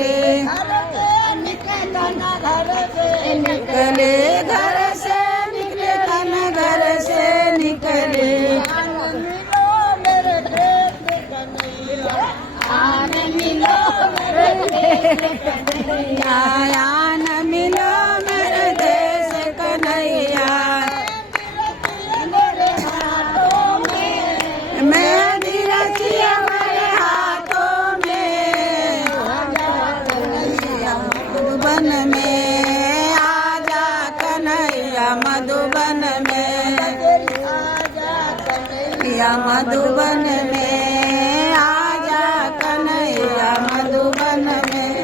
निकले निकले घर से निकले तन घर से निकले आन मिलो आन मिलो मेरे देश कन्हैया मेहंदी रची हमारे हाथों में मधुबन में आजा कन्हैया मधुबन में या मधुबन में आजा कन्हैया मधुबन में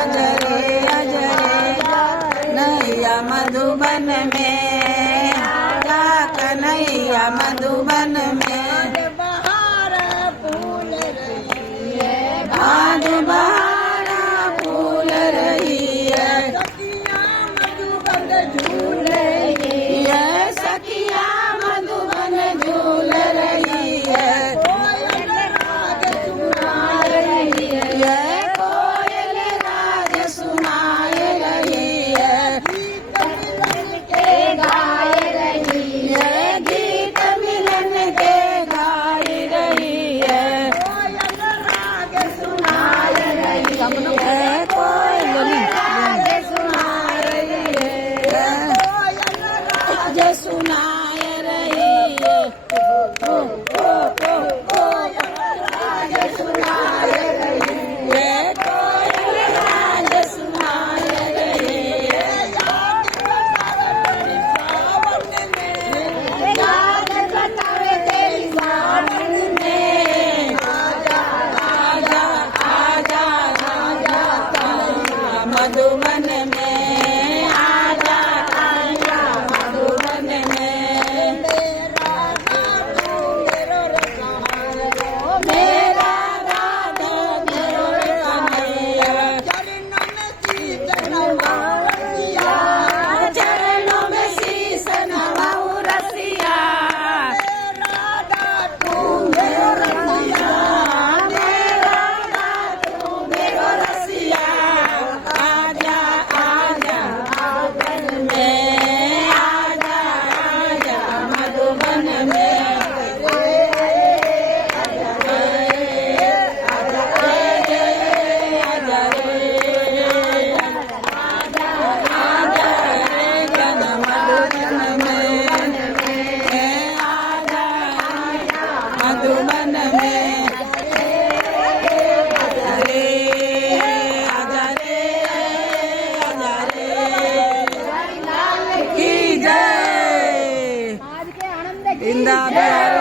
अजरे अजरे नैया मधुबन में आजा कन्हैया मधुबन में